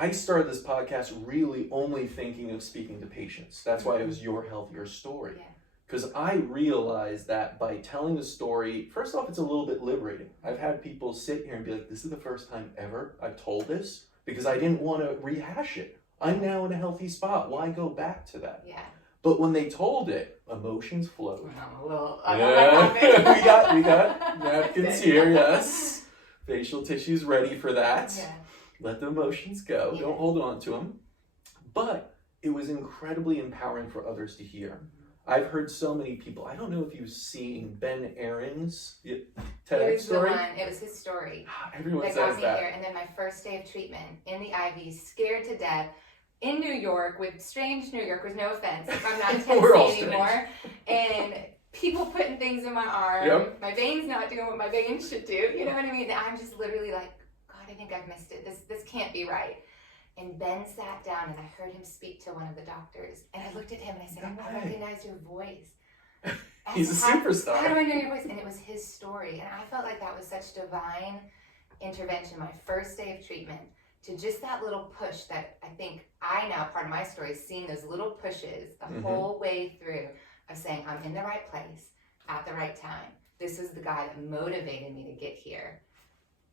I started this podcast really only thinking of speaking to patients. That's why it was Your Health, Your Story. Yeah. Because I realized that by telling a story, first off, it's a little bit liberating. I've had people sit here and be like, this is the first time ever I've told this, because I didn't want to rehash it. I'm now in a healthy spot. Why go back to that? Yeah. But when they told it, emotions flowed. I'm a little, Yeah, we got napkins here, yes. Facial tissues ready for that. Yeah. Let the emotions go. Yeah. Don't hold on to them. But it was incredibly empowering for others to hear. I've heard so many people. I don't know if you've seen Ben Aaron's TED story. It was his story. Everyone that says got me that. here. And then my first day of treatment in the IV, scared to death, in New York with strange New Yorkers. No offense, I'm not in Tennessee anymore. And people putting things in my arm. Yep. My veins not doing what my veins should do. You know what I mean? And I'm just literally like, God, I think I've missed it. This can't be right. And Ben sat down and I heard him speak to one of the doctors. And I looked at him and I said, I recognize your voice. He's a superstar. How do I know your voice? And it was his story. And I felt like that was such divine intervention, my first day of treatment, to just that little push that I think I now, part of my story, is seeing those little pushes the whole way through of saying, I'm in the right place at the right time. This is the guy that motivated me to get here.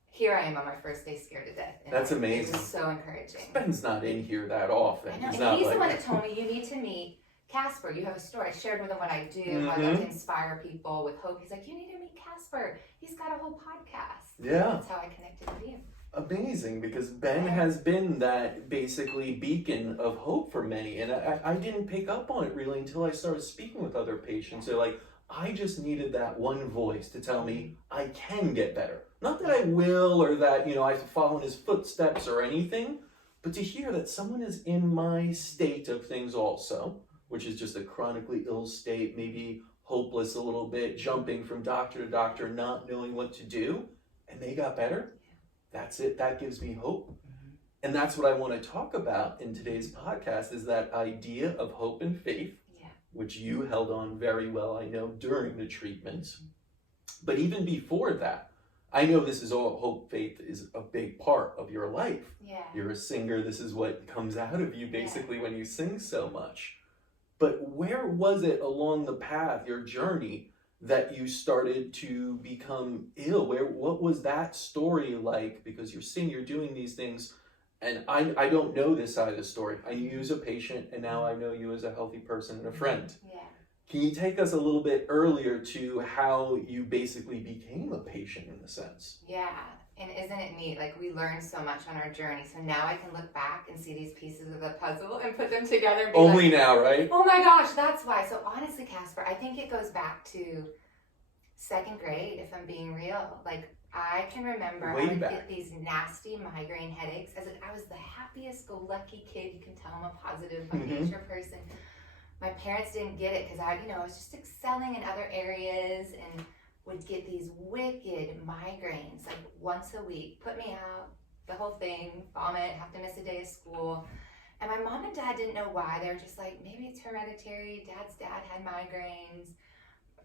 Here I am on my first day, scared to death. And That's amazing. It was so encouraging. Ben's not in here that often. I know. He's And he's the one that told me, you need to meet Casper. You have a story. I shared with him what I do, how I love to inspire people with hope. He's like, you need to meet Casper. He's got a whole podcast. Yeah. That's how I connected with you. Amazing, because Ben has been that basically beacon of hope for many. And I didn't pick up on it really until I started speaking with other patients. They're like, I just needed that one voice to tell me I can get better. Not that I will or that, I have to follow in his footsteps or anything, but to hear that someone is in my state of things also, which is just a chronically ill state, maybe hopeless a little bit, jumping from doctor to doctor, not knowing what to do, and they got better. That's it. That gives me hope. And that's what I want to talk about in today's podcast, is that idea of hope and faith, which you held on very well, I know, during the treatment. But even before that, I know this is all hope, faith is a big part of your life. Yeah. You're a singer. This is what comes out of you basically when you sing so much. But where was it along the path, your journey, that you started to become ill? What was that story like? Because you're singing, you're doing these things, and I don't know this side of the story. I knew you as a patient, and now I know you as a healthy person and a friend. Yeah. Can you take us a little bit earlier to how you basically became a patient in a sense? Yeah. And isn't it neat? Like, we learn so much on our journey. So now I can look back and see these pieces of the puzzle and put them together. And be Only now, right? Oh my gosh, that's why. So honestly, Casper, I think it goes back to second grade, if I'm being real. Like, I can remember I would get these nasty migraine headaches. I was the happiest go lucky kid. You can tell I'm a positive by nature person. My parents didn't get it because I was just excelling in other areas and would get these wicked migraines like once a week, put me out, the whole thing, vomit, have to miss a day of school. And my mom and dad didn't know why. They were just like, maybe it's hereditary. Dad's dad had migraines.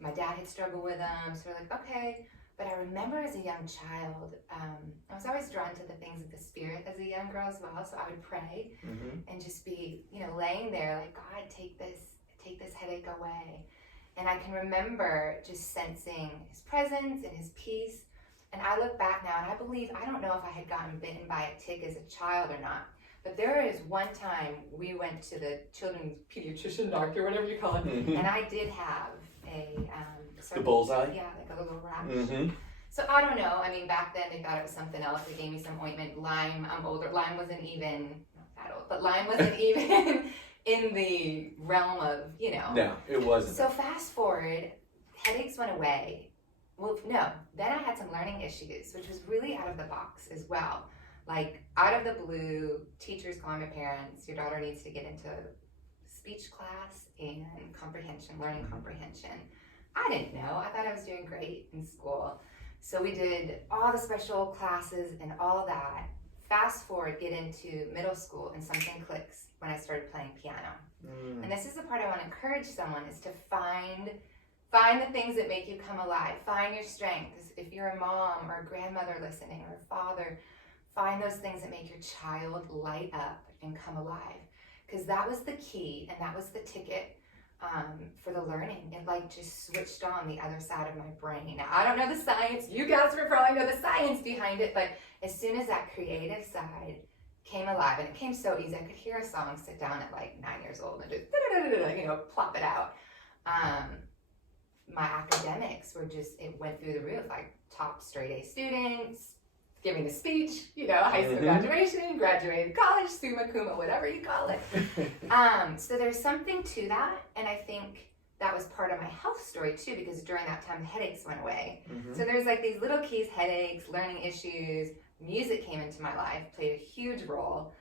My dad had struggled with them. So we're like, okay. But I remember as a young child, I was always drawn to the things of the spirit as a young girl as well. So I would pray and just be, laying there like, God, take this headache away. And I can remember just sensing his presence and his peace. And I look back now and I don't know if I had gotten bitten by a tick as a child or not. But there is one time we went to the children's pediatrician doctor, whatever you call it, and I did have the bullseye? Yeah, like a little rash. So I don't know. I mean, back then they thought it was something else. They gave me some ointment. Lyme, I'm older. Lyme wasn't even, not that old, but Lyme wasn't even in the realm of, No, it wasn't. So fast forward, headaches went away. Well, no, then I had some learning issues, which was really out of the box as well. Like, out of the blue, teachers calling my parents, your daughter needs to get into speech class and learning comprehension. I didn't know. I thought I was doing great in school. So we did all the special classes and all that. Fast forward, get into middle school, and something clicks when I started playing piano. And this is the part I want to encourage someone, is to find the things that make you come alive. Find your strengths. If you're a mom or a grandmother listening or a father, find those things that make your child light up and come alive. Because that was the key, and that was the ticket for the learning. It like just switched on the other side of my brain. Now, I don't know the science. You guys will probably know the science behind it, but as soon as that creative side came alive, and it came so easy, I could hear a song, sit down at like 9 years old and just, plop it out. My academics were just, it went through the roof. I top straight A students, giving a speech, high school graduation, graduated college, summa cum, whatever you call it. So there's something to that, and I think that was part of my health story too, because during that time the headaches went away. So there's like these little keys, headaches, learning issues, music came into my life, played a huge role.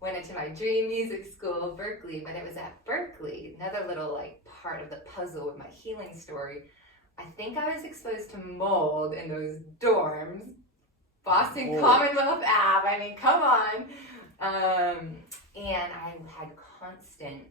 Went into my dream music school, Berkeley, but it was at Berkeley, another little like part of the puzzle with my healing story. I think I was exposed to mold in those dorms. Boston Commonwealth Ave, I mean, come on. And I had constant,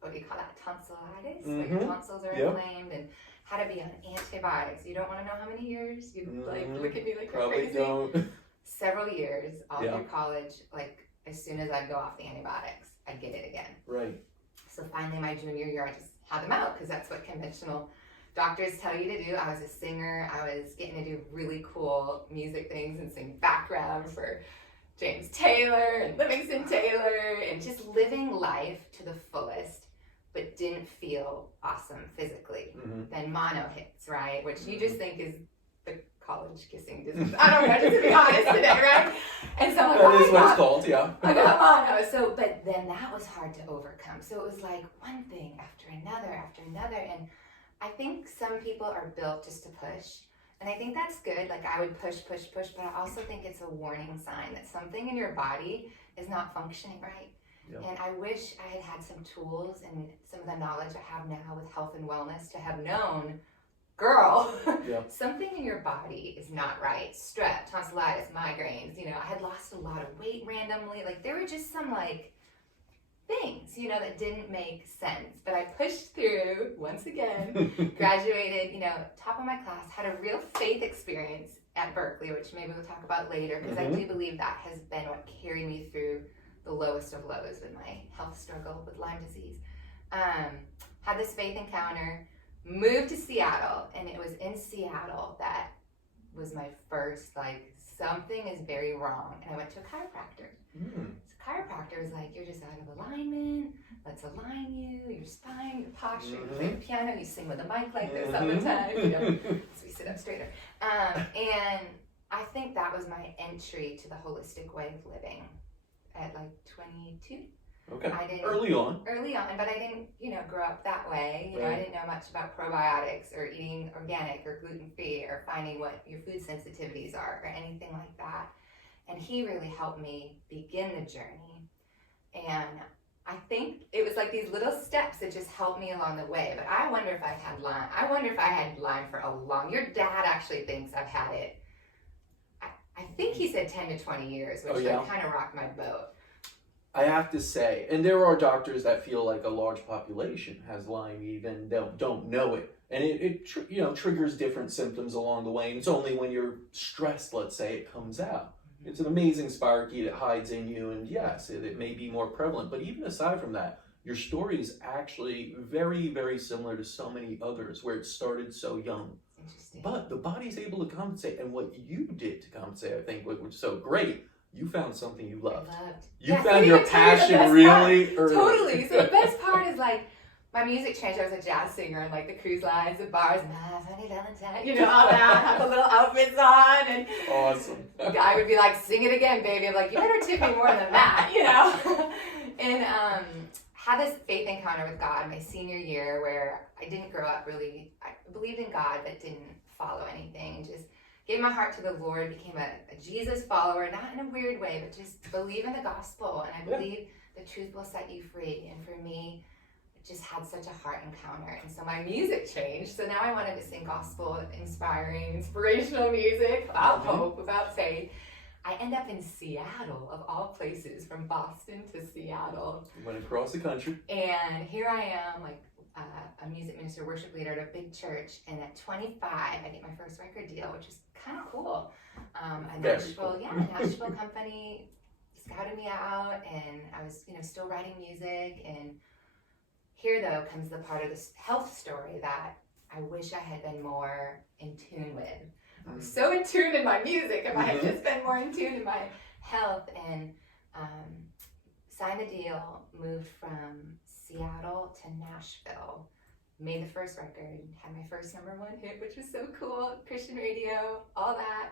what do you call that, tonsillitis? Like your tonsils are inflamed, and had to be on antibiotics. You don't want to know how many years? You like look at me like you're Probably crazy. Don't. Several years, all through college, like as soon as I'd go off the antibiotics, I'd get it again. Right. So finally my junior year, I just had them out, because that's what conventional doctors tell you to do. I was a singer. I was getting to do really cool music things and sing background for James Taylor and Livingston Taylor, and just living life to the fullest, but didn't feel awesome physically. Then mono hits, right? Which you just think is the college kissing disease. I don't know, just to be honest today, right? And so I'm like, that is what it's called, yeah. I got mono. So, but then that was hard to overcome. So it was like one thing after another. And I think some people are built just to push. And I think that's good. Like I would push, but I also think it's a warning sign that something in your body is not functioning right. Yep. And I wish I had had some tools and some of the knowledge I have now with health and wellness to have known, girl, something in your body is not right. Strep, tonsillitis, migraines, I had lost a lot of weight randomly. Like there were just some like things, that didn't make sense. But I pushed through once again, graduated, top of my class, had a real faith experience at Berkeley, which maybe we'll talk about later, because I do believe that has been what carried me through the lowest of lows with my health struggle with Lyme disease. Had this faith encounter, moved to Seattle, and it was in Seattle that was my first, like, something is very wrong. And I went to a chiropractor. So chiropractor was like, you're just out of alignment. Let's align you, your spine, your posture. You play the piano, you sing with a mic like this all the time. So we sit up straighter. And I think that was my entry to the holistic way of living at like 22. Okay. Early on, but I didn't, grow up that way. I didn't know much about probiotics or eating organic or gluten-free or finding what your food sensitivities are or anything like that. And he really helped me begin the journey. And I think it was like these little steps that just helped me along the way. But I wonder if I had Lyme. I wonder if I had Lyme for a long. Your dad actually thinks I've had it. I think he said 10 to 20 years, which kind of rocked my boat. I have to say, and there are doctors that feel like a large population has Lyme, even don't know it, and it triggers different symptoms along the way. And it's only when you're stressed, let's say, it comes out. It's an amazing sparky that hides in you, and yes, it may be more prevalent. But even aside from that, your story is actually very, very similar to so many others where it started so young. Interesting. But the body's able to compensate, and what you did to compensate, I think, which was so great. You found something you loved. You found your passion really early. Totally. So the best part is like my music changed. I was a jazz singer on like the cruise lines, the bars, my funny Valentine, all that. Have the little outfits on, and awesome. The guy would be like, "Sing it again, baby." I'm like, "You better tip me more than that," And had this faith encounter with God my senior year, where I didn't grow up really. I believed in God, but didn't follow anything, and just gave my heart to the Lord, became a Jesus follower, not in a weird way, but just believe in the gospel. And I believe the truth will set you free. And for me, it just had such a heart encounter. And so my music changed. So now I wanted to sing gospel, inspiring, inspirational music about hope, about faith. I end up in Seattle, of all places, from Boston to Seattle. You went across the country. And here I am, like, a music minister, worship leader at a big church, and at 25, I get my first record deal, which is kind of cool. A Nashville company scouted me out, and I was, still writing music. And here, though, comes the part of this health story that I wish I had been more in tune with. I was so in tune in my music. If I had just been more in tune in my health, and signed the deal, moved from Seattle to Nashville, made the first record, had my first #1 hit, which was so cool. Christian radio, all that,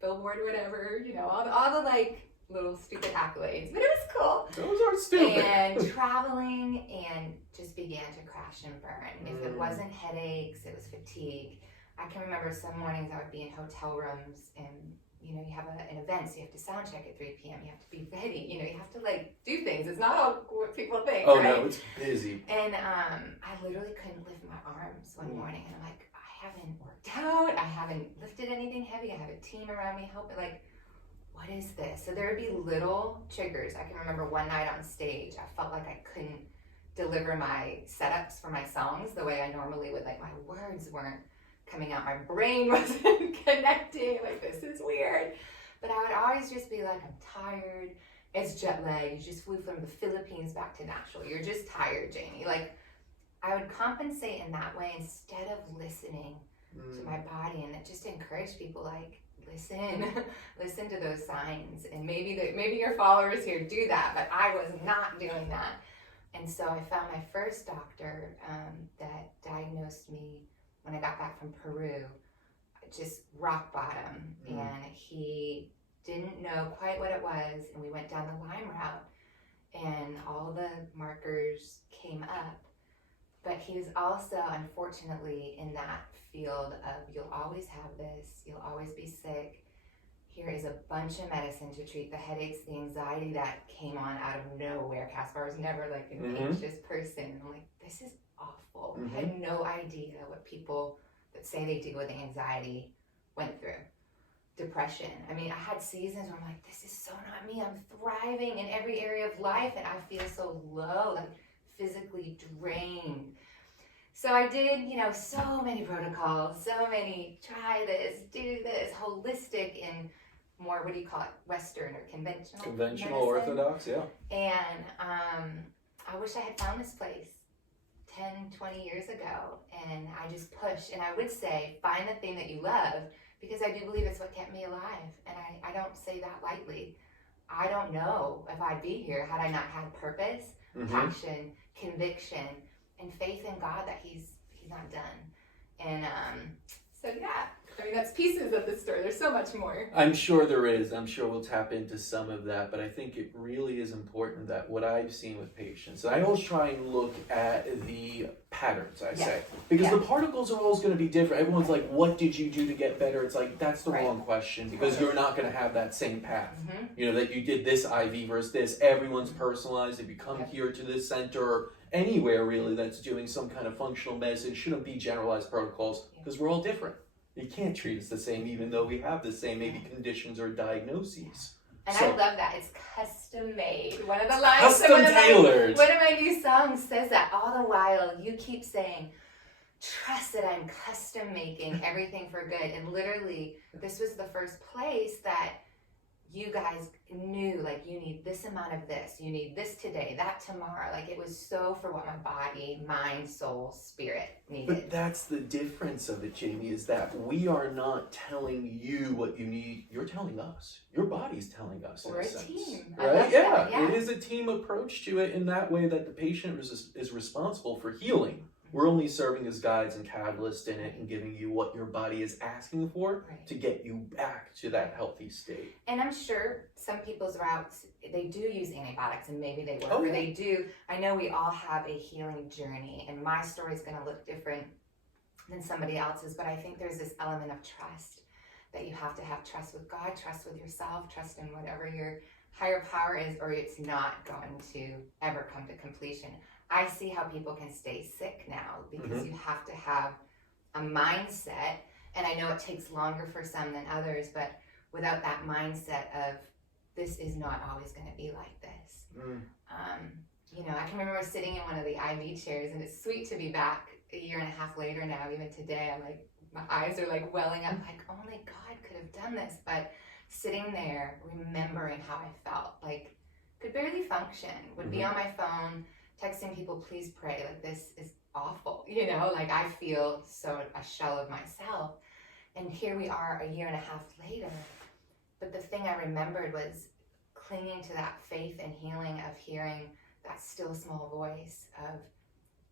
Billboard, whatever, all the like little stupid accolades, but it was cool. Those aren't stupid. And traveling, and just began to crash and burn. If it wasn't headaches, it was fatigue. I can remember some mornings I would be in hotel rooms, and you have an event, so you have to sound check at 3 p.m. You have to be ready. You have to like do things. It's not all what people think. Oh, right? No, it's busy. And I literally couldn't lift my arms one morning, and I'm like, I haven't worked out. I haven't lifted anything heavy. I have a team around me helping. Like, what is this? So there would be little triggers. I can remember one night on stage, I felt like I couldn't deliver my setups for my songs the way I normally would. Like, my words weren't coming out, my brain wasn't connecting, like, this is weird. But I would always just be like, I'm tired, it's jet lag, you just flew from the Philippines back to Nashville, you're just tired, Jamie. Like, I would compensate in that way instead of listening to my body, and it just encouraged people, like, listen to those signs, and maybe your followers here do that, but I was not doing that. And so I found my first doctor that diagnosed me when I got back from Peru, just rock bottom. And he didn't know quite what it was, and we went down the Lyme route, and all the markers came up. But he was also, unfortunately, in that field of, you'll always have this, you'll always be sick. Here is a bunch of medicine to treat the headaches, the anxiety that came on out of nowhere. Caspar was never like an anxious person. And I'm like, this is awful. I had no idea what people that say they deal with anxiety went through. Depression. I mean, I had seasons where I'm like, this is so not me. I'm thriving in every area of life, and I feel so low, like physically drained. So I did, so many protocols, so many, try this, do this, holistic, and more, what do you call it, Western or conventional? Conventional, medicine. Orthodox, yeah. And I wish I had found this place 10, 20 years ago, and I just pushed. And I would say, find the thing that you love, because I do believe it's what kept me alive. And I don't say that lightly. I don't know if I'd be here had I not had purpose, passion, conviction, and faith in God that he's not done. And so yeah, I mean, that's pieces of the story. There's so much more. I'm sure there is. I'm sure we'll tap into some of that, but I think it really is important that what I've seen with patients, and I always try and look at the patterns, I say, because the particles are always going to be different. Everyone's like, what did you do to get better? It's like, that's the wrong question, because you're not going to have that same path. That you did this IV versus this. Everyone's personalized. If you come here to this center, or anywhere really that's doing some kind of functional medicine, shouldn't be generalized protocols, because we're all different. You can't treat us the same, even though we have the same maybe conditions or diagnoses. And I love that. It's custom made. One of the lines, custom tailored. One of my new songs says that. All the while, you keep saying, trust that I'm custom making everything for good. And literally, this was the first place that you guys knew, like, you need this amount of this, you need this today, that tomorrow. Like, it was so for what my body, mind, soul, spirit needed. But that's the difference of it, Jamie, is that we are not telling you what you need. You're telling us. Your body's telling us. We're a sense, team. right? I love that, yeah. It is a team approach to it in that way that the patient is responsible for healing. We're only serving as guides and catalysts in it and giving you what your body is asking for to get you back to that healthy state. And I'm sure some people's routes, they do use antibiotics, and maybe they work, or they do. I know we all have a healing journey, and my story is going to look different than somebody else's, but I think there's this element of trust that you have to have. Trust with God, trust with yourself, trust in whatever your higher power is, or it's not going to ever come to completion. I see how people can stay sick now because you have to have a mindset, and I know it takes longer for some than others, but without that mindset of, this is not always going to be like this. I can remember sitting in one of the IV chairs, and it's sweet to be back a year and a half later now. Even today, I'm like, my eyes are like welling up, like only God could have done this. But sitting there, remembering how I felt, like could barely function, would be on my phone, texting people, please pray, like this is awful, like I feel so a shell of myself. And here we are a year and a half later. But the thing I remembered was clinging to that faith and healing of hearing that still small voice of,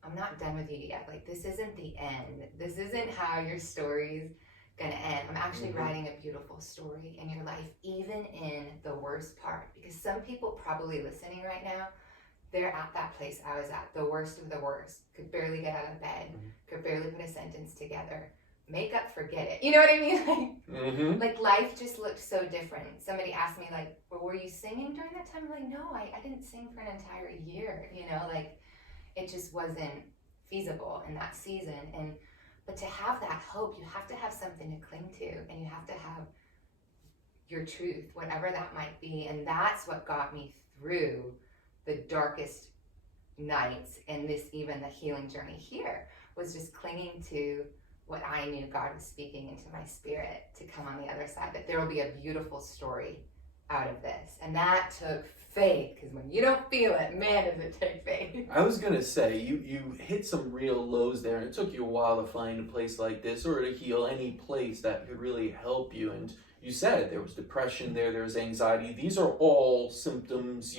I'm not done with you yet. Like, this isn't the end. This isn't how your story's gonna end. I'm actually writing a beautiful story in your life, even in the worst part. Because some people probably listening right now, they're at that place I was at, the worst of the worst. Could barely get out of bed, could barely put a sentence together. Make up, forget it. You know what I mean? Like life just looked so different. Somebody asked me, like, well, were you singing during that time? I'm like, no, I didn't sing for an entire year. Like it just wasn't feasible in that season. But to have that hope, you have to have something to cling to, and you have to have your truth, whatever that might be. And that's what got me through the darkest nights, and even the healing journey here was just clinging to what I knew God was speaking into my spirit to come on the other side, that there will be a beautiful story out of this. And that took faith, because when you don't feel it, man, does it take faith. I was gonna say, you hit some real lows there, and it took you a while to find a place like this, or to heal any place that could really help you. And you said there was depression there was anxiety. These are all symptoms,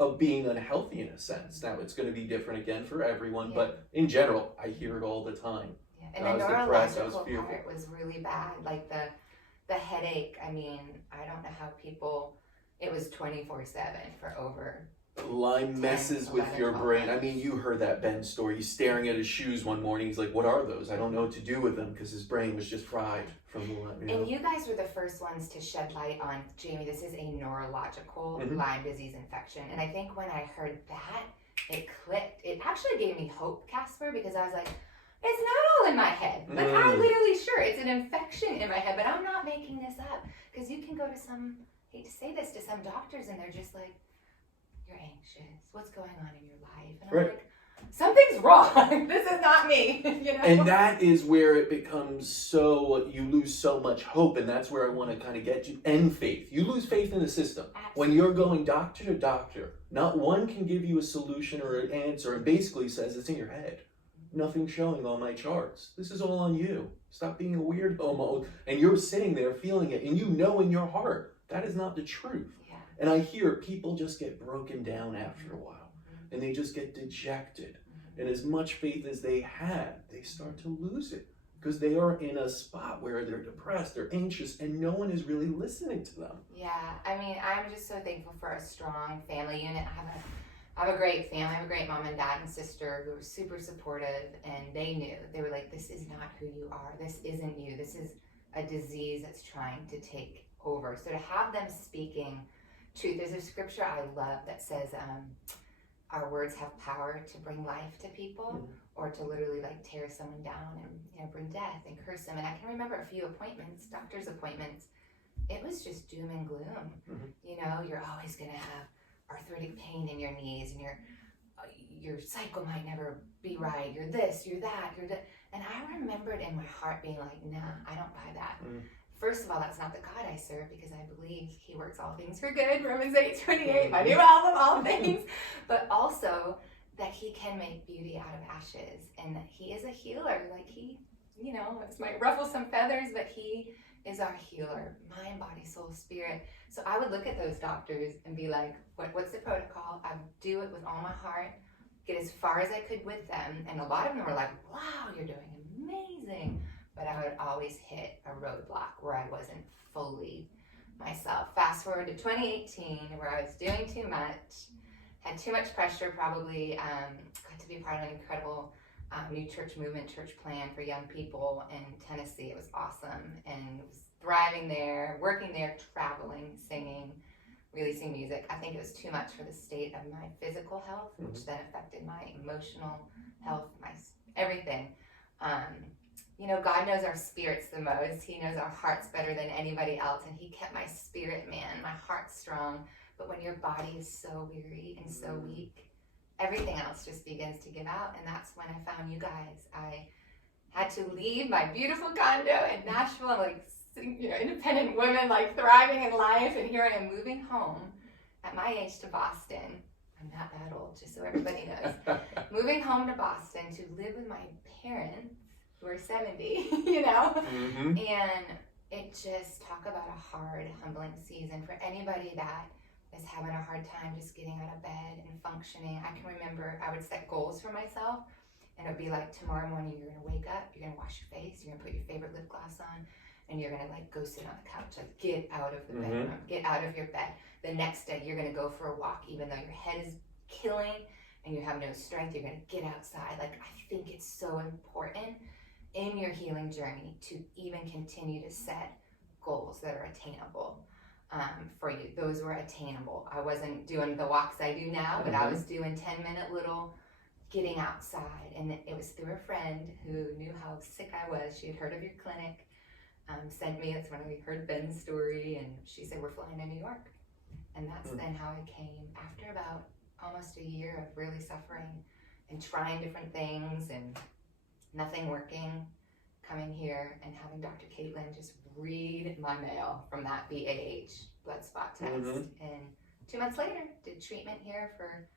of being unhealthy in a sense. Now, it's gonna be different again for everyone, but in general, I hear it all the time. And the neurological part was really bad. Like the headache, I mean, I don't know how it was 24/7 for over. Lyme messes with your brain. I mean, you heard that Ben story. He's staring at his shoes one morning. He's like, what are those? I don't know what to do with them, because his brain was just fried from the Lyme. And you guys were the first ones to shed light on, Jamie, this is a neurological Lyme disease infection. And I think when I heard that, it clicked. It actually gave me hope, Casper, because I was like, it's not all in my head. Like, I'm literally sure it's an infection in my head, but I'm not making this up. Because you can go to some, hate to say this, to some doctors, and they're just like, you're anxious. What's going on in your life? And I'm like, something's wrong. This is not me. And that is where it becomes you lose so much hope, and that's where I want to kind of get you, and faith. You lose faith in the system. Absolutely. When you're going doctor to doctor, not one can give you a solution or an answer, and basically says it's in your head. Nothing's showing on my charts. This is all on you. Stop being a weirdo mode. And you're sitting there feeling it, and in your heart that is not the truth. Yeah. And I hear people just get broken down after a while, and they just get dejected. And as much faith as they had, they start to lose it, because they are in a spot where they're depressed, they're anxious, and no one is really listening to them. Yeah, I mean, I'm just so thankful for a strong family unit. I have a great family. I have a great mom and dad and sister who were super supportive, and they knew. They were like, this is not who you are. This isn't you. This is a disease that's trying to take over. So to have them speaking truth, there's a scripture I love that says, our words have power to bring life to people, or to literally like tear someone down and bring death and curse them. And I can remember a few doctor's appointments. It was just doom and gloom. You're always going to have arthritic pain in your knees, and your cycle might never be right. You're this, you're that, you're that. And I remembered in my heart being like, nah, I don't buy that. First of all, that's not the God I serve, because I believe he works all things for good, Romans 8:28, my new album, all things. But also that he can make beauty out of ashes, and that he is a healer. Like it might ruffle some feathers, but he is our healer, mind, body, soul, spirit. So I would look at those doctors and be like, what's the protocol? I would do it with all my heart, get as far as I could with them. And a lot of them were like, wow, you're doing amazing. But I would always hit a roadblock where I wasn't fully myself. Fast forward to 2018, where I was doing too much, had too much pressure probably, got to be a part of an incredible new church movement, church plan for young people in Tennessee. It was awesome, and was thriving there, working there, traveling, singing, releasing music. I think it was too much for the state of my physical health, which then affected my emotional health, my everything. God knows our spirits the most. He knows our hearts better than anybody else, and he kept my spirit man, my heart strong. But when your body is so weary and so weak, everything else just begins to give out. And that's when I found you guys. I had to leave my beautiful condo in Nashville, like, you know, independent woman, like thriving in life. And here I am moving home at my age to Boston. I'm not that old, just so everybody knows. Moving home to Boston to live with my parents who are 70, you know? Mm-hmm. And it just, talk about a hard, humbling season for anybody that is having a hard time just getting out of bed and functioning. I can remember I would set goals for myself, and it would be like, tomorrow morning you're gonna wake up, you're gonna wash your face, you're gonna put your favorite lip gloss on, and you're gonna like go sit on the couch, like get out of the bedroom, get out of your bed. The next day you're gonna go for a walk, even though your head is killing and you have no strength, you're gonna get outside. Like, I think it's so important in your healing journey to even continue to set goals that are attainable for you. Those were attainable. I wasn't doing the walks I do now, but I was doing 10-minute little getting outside. And it was through a friend who knew how sick I was. She had heard of your clinic, sent me, that's when we heard Ben's story, and she said, we're flying to New York. And that's then how I came, after about almost a year of really suffering and trying different things and nothing working, coming here and having Dr. Caitlin just read my mail from that BAH blood spot test. And 2 months later, did treatment here for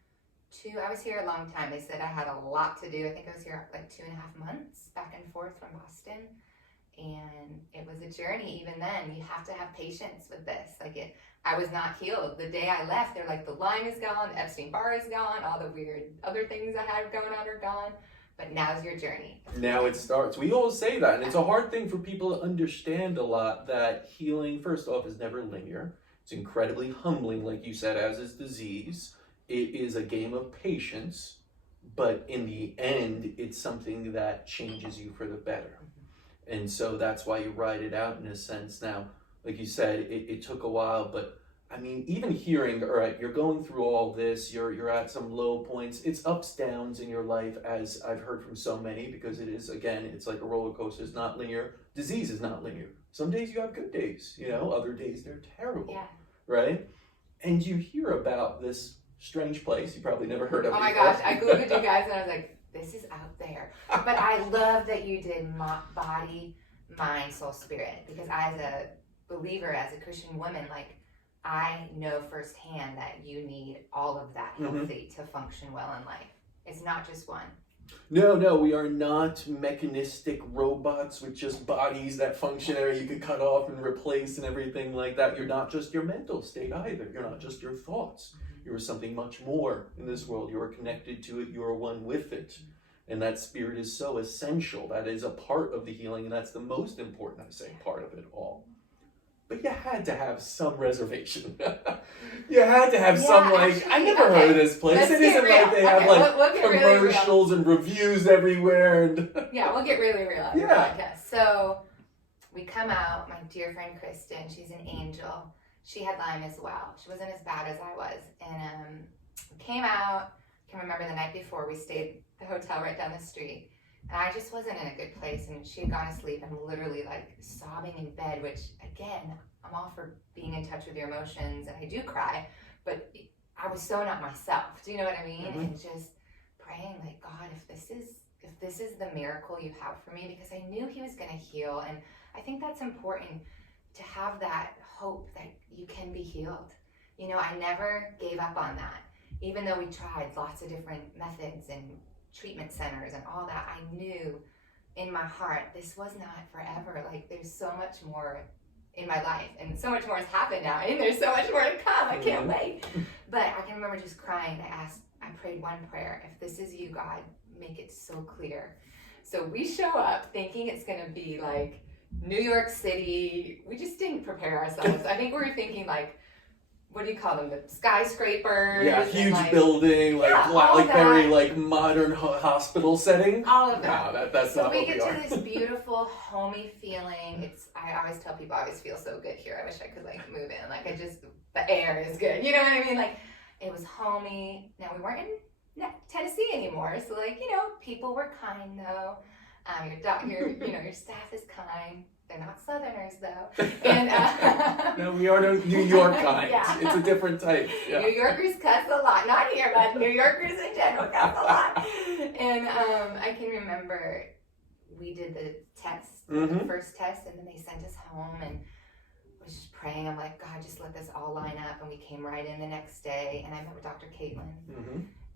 I was here a long time. They said I had a lot to do. I think I was here like 2.5 months, back and forth from Boston. And it was a journey. Even then, you have to have patience with this. Like, I was not healed. The day I left, they're like, the Lyme is gone, the Epstein-Barr is gone, all the weird other things I had going on are gone. But now's your journey. Now it starts. We all say that, and it's a hard thing for people to understand a lot, that healing, first off, is never linear. It's incredibly humbling, like you said, as is disease. It is a game of patience, but in the end, it's something that changes you for the better. And so that's why you ride it out in a sense. Now, like you said, it took a while, but I mean, even hearing, all right, you're going through all this, you're at some low points, it's ups, downs in your life, as I've heard from so many, because it is, again, it's like a roller coaster. It's not linear. Disease is not linear. Some days you have good days, you know, other days they're terrible, right? And you hear about this strange place you probably never heard of before. Oh my gosh, I Googled you guys and I was like, this is out there. But I love that you did body, mind, soul, spirit, because as a believer, as a Christian woman, like, I know firsthand that you need all of that healthy to function well in life. It's not just one. No, we are not mechanistic robots with just bodies that function or you can cut off and replace and everything like that. You're not just your mental state either. You're not just your thoughts. You are something much more in this world. You are connected to it. You are one with it. And that spirit is so essential. That is a part of the healing, and that's the most important, I say, part of it all. But you had to have some reservation. You had to have some, like, actually, I never heard of this place. It isn't real. Like they have like commercials really and reviews everywhere. And yeah, we'll get really real on the podcast. So we come out, my dear friend Kristen, she's an angel. She had Lyme as well. She wasn't as bad as I was. And we came out, I can remember the night before, we stayed at the hotel right down the street. And I just wasn't in a good place, and she had gone to sleep. I'm literally like sobbing in bed, which again, I'm all for being in touch with your emotions, and I do cry, but I was so not myself. Do you know what I mean? And just praying like, God, if this is the miracle you have for me, because I knew he was going to heal. And I think that's important, to have that hope that you can be healed. You know, I never gave up on that. Even though we tried lots of different methods and treatment centers and all that, I knew in my heart this was not forever. Like, there's so much more in my life, and so much more has happened now, and there's so much more to come. I can't wait. But I can remember just crying. I prayed one prayer: if this is you, God, make it so clear. So we show up thinking it's gonna be like New York City. We just didn't prepare ourselves. I think we were thinking like, what do you call them? The skyscrapers. Yeah, huge building, like very like modern hospital setting. All of that. No, that's so not we what get we are. to this beautiful, homey feeling. I always tell people I always feel so good here. I wish I could like move in. Like, the air is good. You know what I mean? Like, it was homey. Now we weren't in Tennessee anymore, so like, you know, people were kind though. Your staff is kind. They're not Southerners though. And no, we are New York kind. Yeah. It's a different type. Yeah. New Yorkers cuss a lot. Not here, but New Yorkers in general cuss a lot. And I can remember we did the test, the first test, and then they sent us home, and I was just praying. I'm like, God, just let this all line up. And we came right in the next day, and I met with Dr. Caitlin.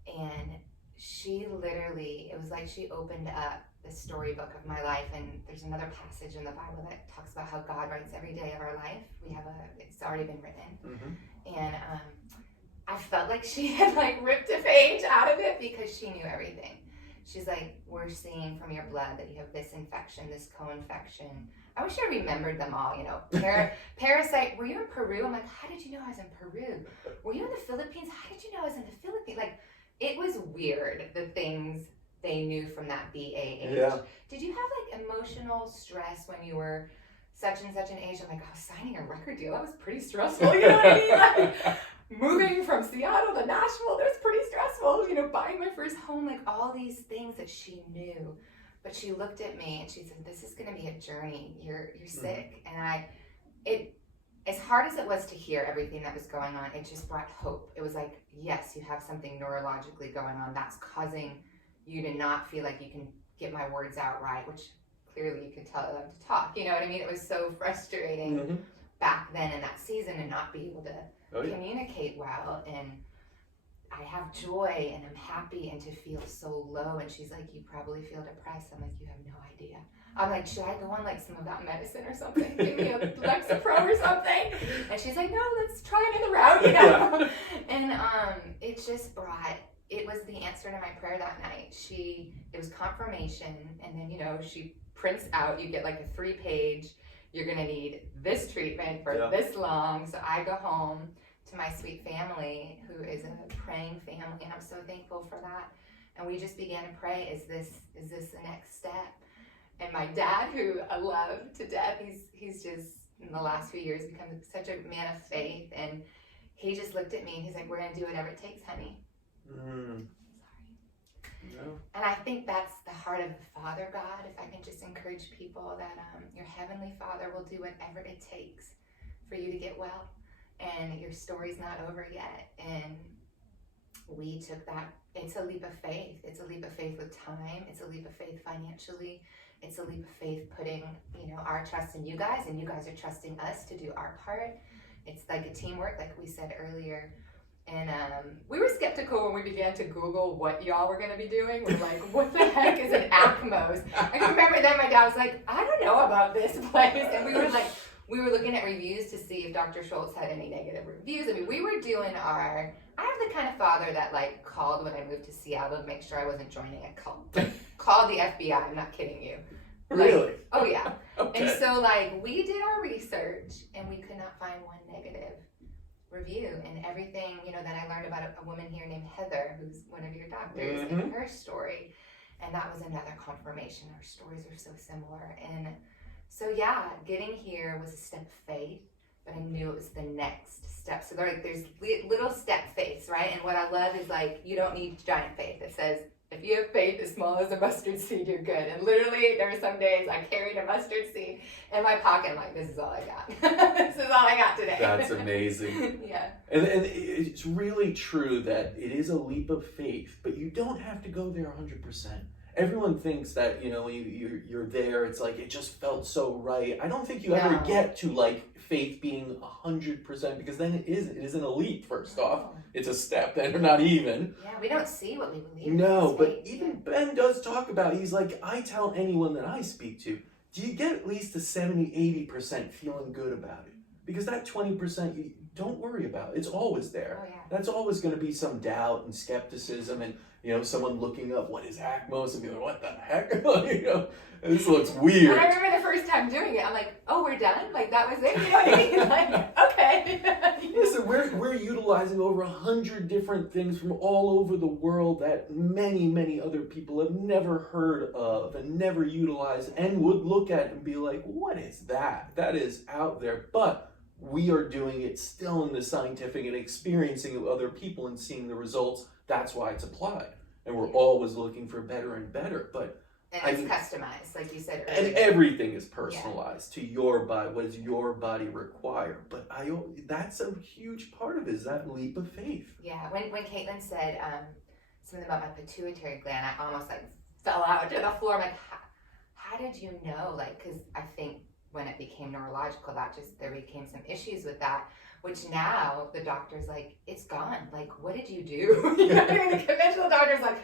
And she literally, it was like she opened up the storybook of my life. And there's another passage in the Bible that talks about how God writes every day of our life. It's already been written. And I felt like she had like ripped a page out of it because she knew everything. She's like, we're seeing from your blood that you have this infection, this co-infection. I wish I remembered them all, you know. Parasite, were you in Peru? I'm like, how did you know I was in Peru? Were you in the Philippines? How did you know I was in the Philippines? Like, it was weird, the things they knew from that BA age. Yeah. Did you have like emotional stress when you were such and such an age? I'm like, I was signing a record deal. That was pretty stressful, you know what I mean? Like, moving from Seattle to Nashville, that was pretty stressful. You know, buying my first home, like all these things that she knew. But she looked at me and she said, this is going to be a journey. You're sick. And as hard as it was to hear everything that was going on, it just brought hope. It was like, yes, you have something neurologically going on that's causing you to not feel like you can get my words out right, which clearly you could tell them to talk. You know what I mean? It was so frustrating back then in that season and not be able to communicate well. And I have joy and I'm happy, and to feel so low. And she's like, you probably feel depressed. I'm like, you have no idea. I'm like, should I go on like some of that medicine or something? Give me a Lexapro or something? And she's like, no, let's try another route, you know? Yeah. And it just brought, it was the answer to my prayer that night. It was confirmation. And then, you know, she prints out, you get like a 3-page, you're gonna need this treatment for this long. So I go home to my sweet family, who is a praying family, and I'm so thankful for that. And we just began to pray, is this the next step? And my dad, who I love to death, he's just in the last few years become such a man of faith, and he just looked at me and he's like, we're gonna do whatever it takes, honey. Sorry. No. And I think that's the heart of the Father God. If I can just encourage people that your Heavenly Father will do whatever it takes for you to get well. And your story's not over yet. And we took that. It's a leap of faith. It's a leap of faith with time. It's a leap of faith financially. It's a leap of faith putting, you know, our trust in you guys, and you guys are trusting us to do our part. It's like a teamwork, like we said earlier. And we were skeptical when we began to Google what y'all were going to be doing. We're like, what the heck is an ACMOS? I can remember then my dad was like, I don't know about this place. And we were looking at reviews to see if Dr. Schultz had any negative reviews. I mean, we were doing I have the kind of father that like called when I moved to Seattle to make sure I wasn't joining a cult. Called the FBI, I'm not kidding you. Like, really? Oh yeah. Okay. And so like we did our research and we could not find one negative review, and everything, you know, that I learned about a woman here named Heather, who's one of your doctors, and her story. And that was another confirmation. Our stories are so similar. And so yeah, getting here was a step of faith, but I knew it was the next step. So there's little step faiths, right? And what I love is like, you don't need giant faith. It says, if you have faith as small as a mustard seed, you're good. And literally, there were some days I carried a mustard seed in my pocket. I'm like, this is all I got. This is all I got today. That's amazing. Yeah. And it's really true that it is a leap of faith, but you don't have to go there 100%. Everyone thinks that, you know, when you're there, it's like, it just felt so right. I don't think you ever get to like faith being 100%, because then it isn't a leap, first off. It's a step, then, or not even. Yeah, we don't see what we believe. No, but even Ben does talk about it. He's like, I tell anyone that I speak to, do you get at least a 70-80% feeling good about it? Because that 20%, you don't worry about it. It's always there. Oh, yeah. That's always going to be some doubt and skepticism, and, you know, someone looking up what is ACMOS and be like, what the heck? You know, this looks weird. And I remember the first time doing it, I'm like, oh, we're done? Like, that was it? You know what I mean? Like, okay. Listen, we're utilizing over 100 different things from all over the world that many, many other people have never heard of and never utilized, and would look at and be like, what is that? That is out there. But we are doing it still in the scientific and experiencing of other people and seeing the results. That's why it's applied. And we're always looking for better and better. But And it's customized, like you said earlier. And everything is personalized to your body. What does your body require? But that's a huge part of it, is that leap of faith. Yeah, when Caitlin said something about my pituitary gland, I almost like fell out to the floor. I'm like, how did you know? Like, because I think when it became neurological, there became some issues with that, which now the doctor's like, it's gone. Like, what did you do? You know what I mean? The conventional doctor's like,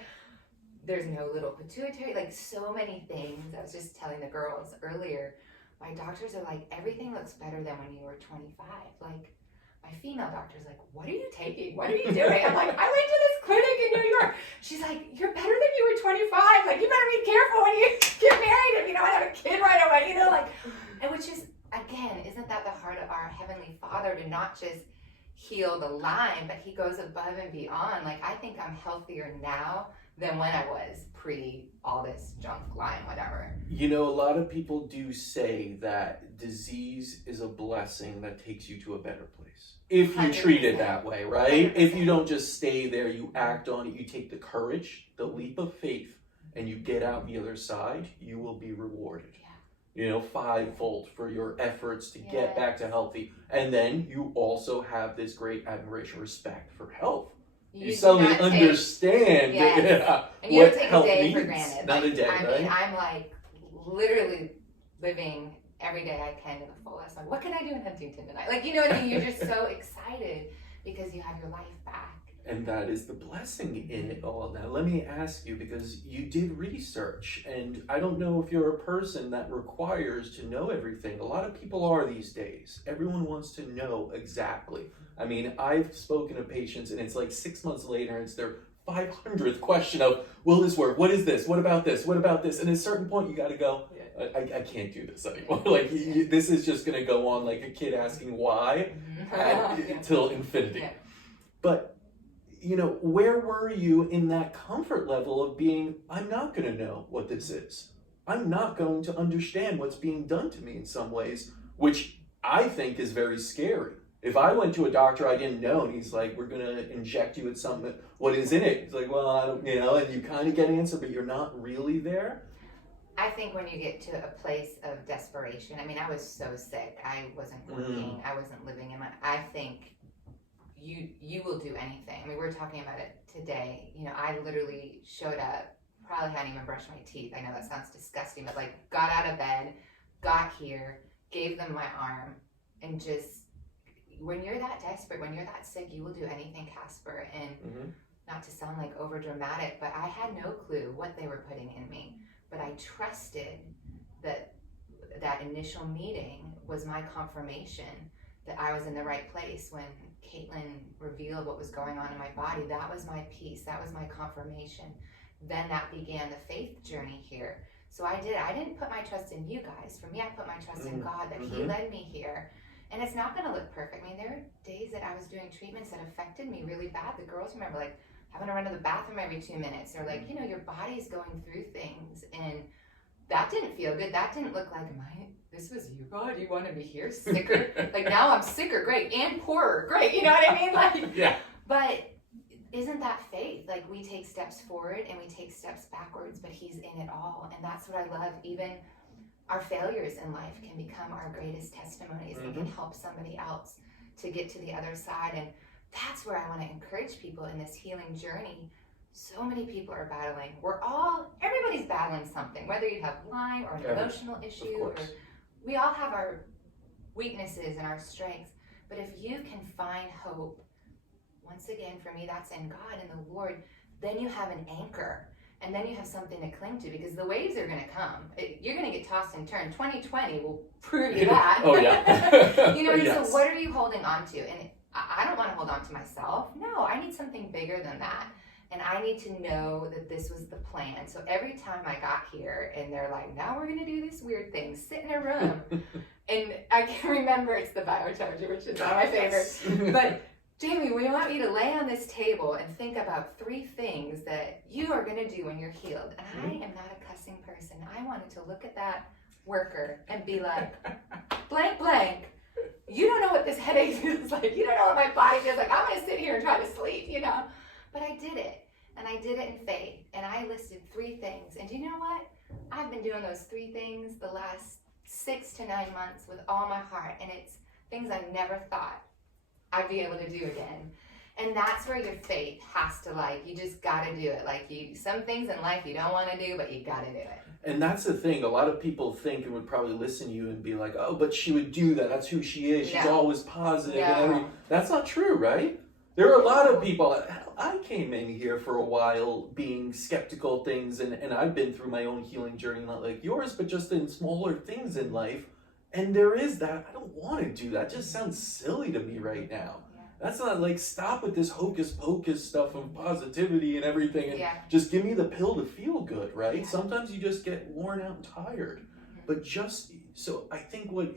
there's no little pituitary, like so many things. I was just telling the girls earlier, my doctors are like, everything looks better than when you were 25. Like, my female doctor's like, what are you taking? What are you doing? I'm like, I went to this clinic in New York. She's like, you're better than you were 25. Like, you better be careful when you get married and you don't have a kid right away, you know, like, and which is, again, isn't that the heart of our Heavenly Father, to not just heal the Lyme, but he goes above and beyond. Like, I think I'm healthier now than when I was pre all this junk, Lyme, whatever. You know, a lot of people do say that disease is a blessing that takes you to a better place. If you 100%. Treat it that way, right? 100%. If you don't just stay there, you act on it, you take the courage, the leap of faith, and you get out the other side, you will be rewarded. You know, fivefold for your efforts to get back to healthy. And then you also have this great admiration, respect for health. You suddenly understand and you what don't take health a day means. for granted. Not like, a day, right? Mean, I'm like literally living every day I can to the fullest. Like, what can I do in Huntington tonight? Like, you know what I mean? You're just so excited because you have your life back. And that is the blessing in it all. Now, let me ask you, because you did research, and I don't know if you're a person that requires to know everything. A lot of people are these days. Everyone wants to know exactly. I mean, I've spoken to patients, and it's like 6 months later, and it's their 500th question of, will this work? What is this? What about this? What about this? And at a certain point, you got to go, I can't do this anymore. Like, this is just going to go on like a kid asking why until infinity. But you know, where were you in that comfort level of being, I'm not going to know what this is. I'm not going to understand what's being done to me in some ways, which I think is very scary. If I went to a doctor I didn't know and he's like, we're going to inject you with something, what is in it? It's like, well, I don't, you know, and you kind of get an answer, but you're not really there. I think when you get to a place of desperation, I mean, I was so sick. I wasn't working. I wasn't living in I think you will do anything. I mean, we were talking about it today. You know, I literally showed up, probably hadn't even brushed my teeth. I know that sounds disgusting, but like got out of bed, got here, gave them my arm, and just, when you're that desperate, when you're that sick, you will do anything, Casper. And not to sound like over dramatic, but I had no clue what they were putting in me. But I trusted that that initial meeting was my confirmation that I was in the right place. When Caitlin revealed what was going on in my body, that was my peace, that was my confirmation. Then that began the faith journey here. So I didn't put my trust in you guys. For me, I put my trust in God, that He led me here. And it's not going to look perfect. I mean, there are days that I was doing treatments that affected me really bad. The girls remember like having to run to the bathroom every 2 minutes, or like, you know, your body's going through things, and that didn't feel good. That didn't look like, this was you, God, you wanted me here, sicker. Like, now I'm sicker, great, and poorer, great, you know what I mean? Like, yeah. But isn't that faith? Like, we take steps forward and we take steps backwards, but He's in it all. And that's what I love. Even our failures in life can become our greatest testimonies and can help somebody else to get to the other side. And that's where I want to encourage people in this healing journey. So many people are battling. Everybody's battling something, whether you have Lyme or an emotional issue, or we all have our weaknesses and our strengths. But if you can find hope, once again, for me, that's in God and the Lord, then you have an anchor, and then you have something to cling to, because the waves are going to come. You're going to get tossed and turned. 2020 will prove you that. Oh, yeah. You know, yes. So what are you holding on to? And I don't want to hold on to myself. No, I need something bigger than that. And I need to know that this was the plan. So every time I got here and they're like, now we're going to do this weird thing, sit in a room. And I can remember it's the biocharger, which is one of my favorites. But Jaime, we want you to lay on this table and think about 3 things that you are going to do when you're healed. And I am not a cussing person. I wanted to look at that worker and be like, blank, blank. You don't know what this headache feels like. You don't know what my body feels like. I'm going to sit here and try to sleep, you know. But I did it. And I did it in faith. And I listed 3 things. And you know what? I've been doing those 3 things the last 6 to 9 months with all my heart. And it's things I never thought I'd be able to do again. And that's where your faith has to, like, you just got to do it. Like, some things in life you don't want to do, but you got to do it. And that's the thing. A lot of people think and would probably listen to you and be like, oh, but she would do that. That's who she is. She's always positive. And everything. That's not true, right? There are a lot of people. I came in here for a while being skeptical of things, and I've been through my own healing journey, not like yours, but just in smaller things in life. And there is that. I don't want to do that. It just sounds silly to me right now. That's not like, stop with this hocus pocus stuff of positivity and everything, and just give me the pill to feel good, right? Yeah. Sometimes you just get worn out and tired. But just, so I think what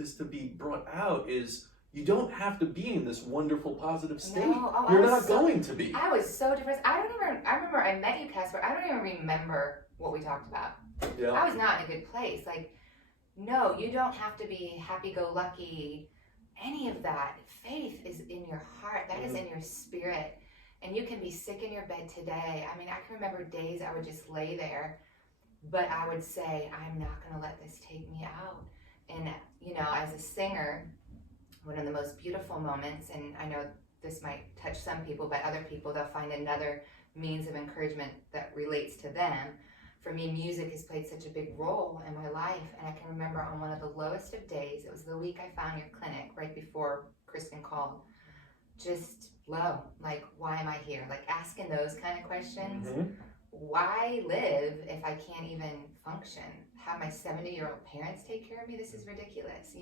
is to be brought out is you don't have to be in this wonderful positive state. No, you're not going to be. I was so depressed. I remember I met you, Casper. I don't even remember what we talked about. Yeah. I was not in a good place. Like, no, you don't have to be happy-go-lucky. Any of that. Faith is in your heart. That is in your spirit. And you can be sick in your bed today. I mean, I can remember days I would just lay there, but I would say, I'm not going to let this take me out. And, as a singer, one of the most beautiful moments, and I know this might touch some people, but other people, they'll find another means of encouragement that relates to them. For me, music has played such a big role in my life, and I can remember on one of the lowest of days, it was the week I found your clinic, right before Kristen called, just low, like, why am I here? Like, asking those kind of questions. Mm-hmm. Why live if I can't even function? Have my 70-year-old parents take care of me? This is ridiculous,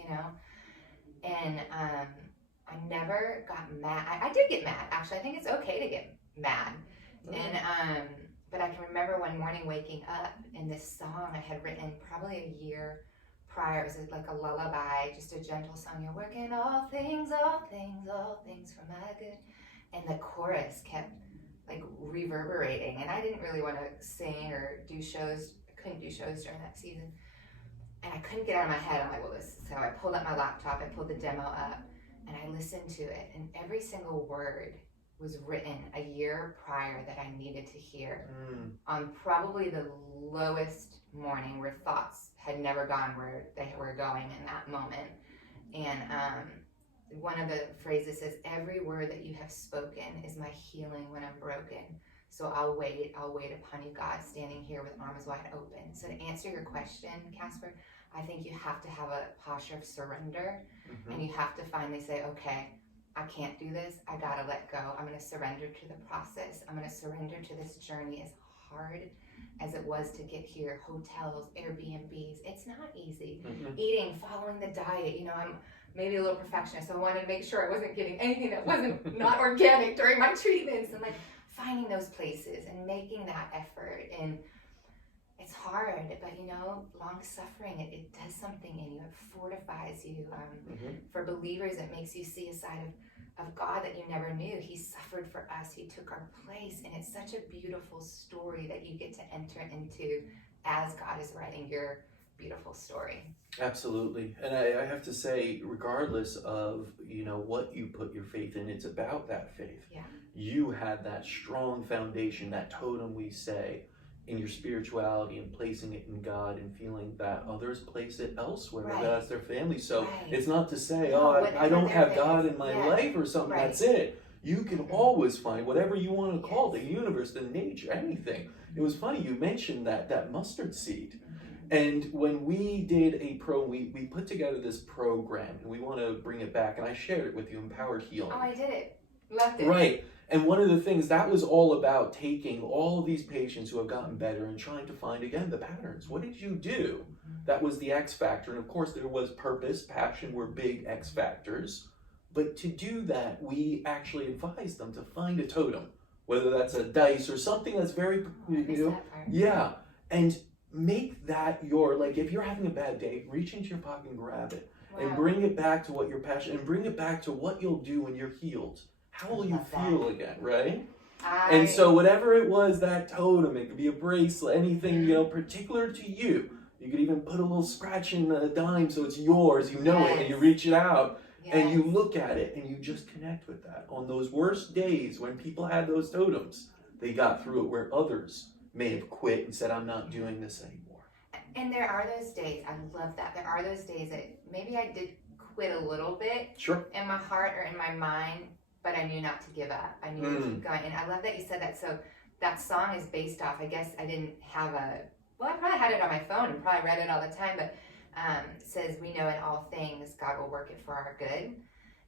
And I never got mad. I did get mad, actually. I think it's okay to get mad. Mm-hmm. And but I can remember one morning waking up, and this song I had written probably a year prior. It was like a lullaby, just a gentle song. You're working all things for my good. And the chorus kept like reverberating. And I didn't really want to sing or do shows. I couldn't do shows during that season. And I couldn't get out of my head. I'm like, well, so I pulled up my laptop, I pulled the demo up, and I listened to it. And every single word was written a year prior that I needed to hear on probably the lowest morning where thoughts had never gone where they were going in that moment. And one of the phrases says, every word that you have spoken is my healing when I'm broken. So I'll wait upon you, God, standing here with arms wide open. So to answer your question, Casper, I think you have to have a posture of surrender, and you have to finally say, okay, I can't do this. I gotta let go. I'm gonna surrender to the process. I'm gonna surrender to this journey, as hard as it was to get here. Hotels, Airbnbs, it's not easy. Eating, following the diet. I'm maybe a little perfectionist, so I wanted to make sure I wasn't getting anything that wasn't not organic during my treatments, and like finding those places and making that effort. And it's hard, but long suffering, it does something in you. It fortifies you. For believers, it makes you see a side of God that you never knew. He suffered for us. He took our place. And it's such a beautiful story that you get to enter into as God is writing your beautiful story. Absolutely. And I have to say, regardless of, what you put your faith in, it's about that faith. Yeah. You had that strong foundation, that totem, we say, in your spirituality, and placing it in God, and feeling that others place it elsewhere, whether that's their family. So it's not to say, I don't have God in my life or something. That's it. You can always find whatever you want to call the universe, the nature, anything. It was funny you mentioned that mustard seed. And when we did we put together this program, and we want to bring it back, and I shared it with you, Empowered Healing. Oh, I did it. Loved it. Right. And one of the things that was all about, taking all of these patients who have gotten better and trying to find, again, the patterns. What did you do? That was the X factor. And of course, there was purpose, passion were big X factors. But to do that, we actually advised them to find a totem, whether that's a dice or something that's very, and make that your, like, if you're having a bad day, reach into your pocket and grab it. And bring it back to what you're passionate, and bring it back to what you'll do when you're healed. How will you feel again, right? And so whatever it was, that totem, it could be a bracelet, anything, particular to you. You could even put a little scratch in a dime so it's yours, it, and you reach it out, and you look at it, and you just connect with that. On those worst days when people had those totems, they got through it, where others may have quit and said, I'm not doing this anymore. And there are those days, I love that. There are those days that maybe I did quit a little bit Sure. in my heart or in my mind, but I knew not to give up. I knew to keep going. And I love that you said that. So that song is based off, I guess I didn't have I probably had it on my phone and probably read it all the time, but it says, we know in all things God will work it for our good.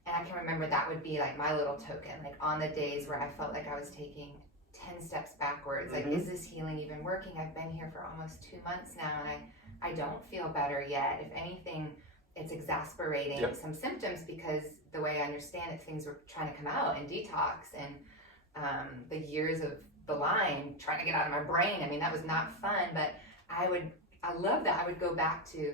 And I can remember that would be like my little token, like on the days where I felt like I was taking 10 steps backwards. Like, is this healing even working? I've been here for almost 2 months now, and I don't feel better yet. If anything, it's exasperating some symptoms, because the way I understand it, things were trying to come out and detox, and the years of the Lyme trying to get out of my brain. I mean, that was not fun, but I love that. I would go back to,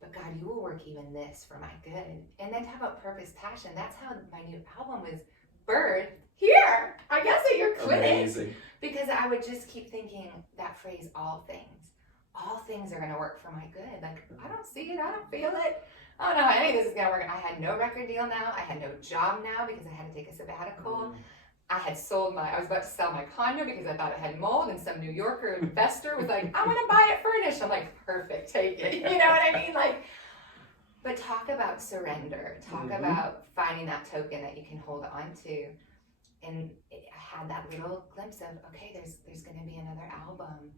but God, you will work even this for my good. And then talk about purpose, passion. That's how my new album was birthed here, I guess, at your clinic. Amazing. Because I would just keep thinking that phrase, all things are going to work for my good. Like, I don't see it, I don't feel it, I don't know how any of this is going to work. I had no record deal now, I had no job now because I had to take a sabbatical. I was about to sell my condo because I thought it had mold, and some New Yorker investor was like, I want to buy it furnished. I'm like, perfect, take it. You know what I mean? Like, but talk about surrender. Talk about finding that token that you can hold on to. And I had that little glimpse of, okay, there's going to be another album.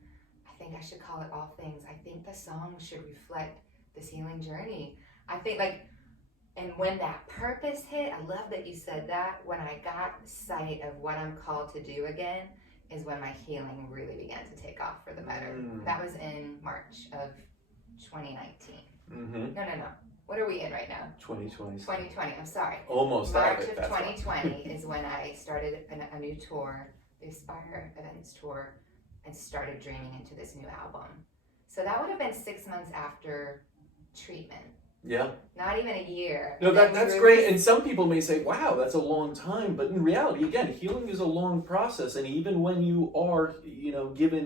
I think I should call it All Things. I think the song should reflect this healing journey. I think, like, and when that purpose hit, I love that you said that. When I got sight of what I'm called to do again, is when my healing really began to take off for the better. That was in March of 2019. No. What are we in right now? 2020. 2020, I'm sorry. Almost March of 2020 is when I started a new tour, the Inspire Events Tour, and started dreaming into this new album. So that would have been 6 months after treatment. Yeah. Not even a year. No, that's great. And some people may say, wow, that's a long time. But in reality, again, healing is a long process. And even when you are,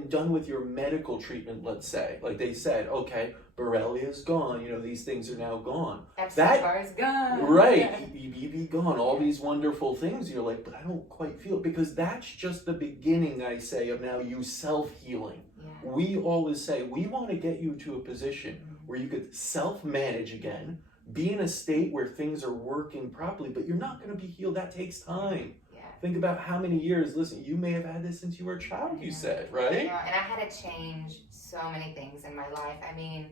done with your medical treatment, let's say, like they said, okay, Borrelia is gone, these things are now gone. Epstein-Barr is gone. Right. EBV gone. All these wonderful things. You're like, but I don't quite feel it. Because that's just the beginning, I say, of now you self-healing. Yeah. We always say, we want to get you to a position where you could self-manage again, be in a state where things are working properly, but you're not going to be healed. That takes time. Yeah. Think about how many years. Listen, you may have had this since you were a child, you said, right? And I had to change so many things in my life. I mean...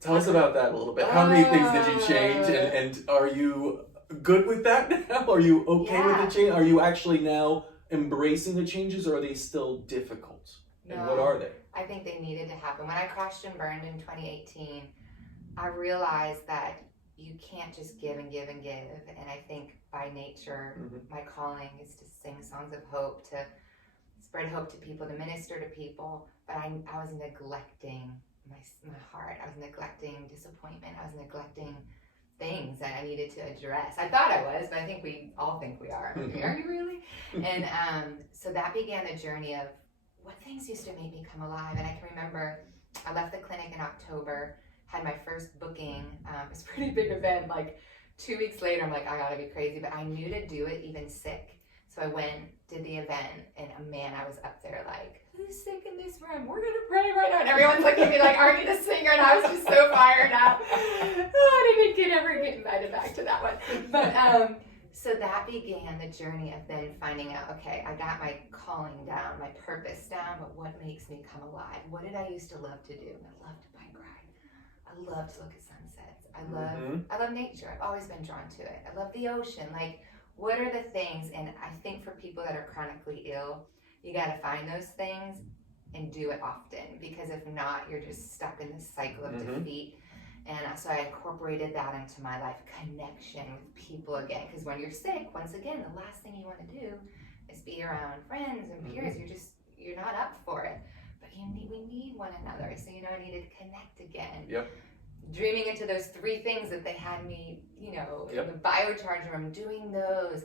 Tell us about that a little bit. How many things did you change, and are you good with that now? Are you okay with the change? Are you actually now embracing the changes, or are they still difficult? And what are they? I think they needed to happen. When I crashed and burned in 2018, I realized that you can't just give and give and give. And I think by nature, my calling is to sing songs of hope, to spread hope to people, to minister to people. But I was neglecting my heart. I was neglecting disappointment. I was neglecting things that I needed to address. I thought I was, but I think we all think we are. Are you really? And so that began the journey of what things used to make me come alive. And I can remember I left the clinic in October, had my first booking. It was a pretty big event. Like 2 weeks later, I'm like, I gotta be crazy. But I knew to do it even sick. So I went, did the event, and man, I was up there like, who's sick in this room? We're gonna pray right now. And everyone's looking at me like, aren't you the singer? And I was just so fired up. I didn't ever get invited back to that one. But so that began the journey of then finding out, okay, I got my calling down, my purpose down, but what makes me come alive? What did I used to love to do? I loved to bike ride. I love to look at sunsets. I love nature. I've always been drawn to it. I love the ocean. Like, what are the things? And I think for people that are chronically ill, you got to find those things and do it often, because if not, you're just stuck in this cycle of defeat. And so I incorporated that into my life, connection with people again. Because when you're sick, once again, the last thing you want to do is be around friends and peers. You're not up for it. But we need one another. So, I needed to connect again. Yep. Dreaming into those 3 things that they had me, in the biocharge room, doing those.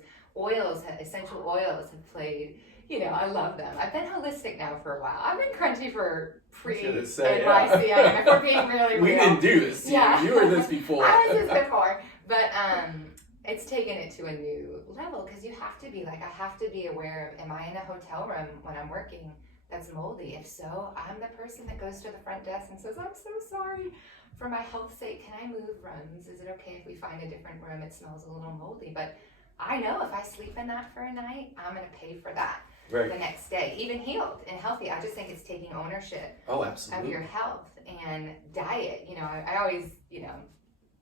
Essential oils have played. I love them. I've been holistic now for a while. I've been crunchy for pre-NYC. If we're being really real. We didn't do this. Yeah. You were this before. I was this before. But it's taken it to a new level, because you have to be like, I have to be aware of, am I in a hotel room when I'm working that's moldy? If so, I'm the person that goes to the front desk and says, I'm so sorry. For my health's sake, can I move rooms? Is it okay if we find a different room? It smells a little moldy. But I know if I sleep in that for a night, I'm going to pay for that the next day, even healed and healthy. I just think it's taking ownership of your health and diet. You know, I always, you know,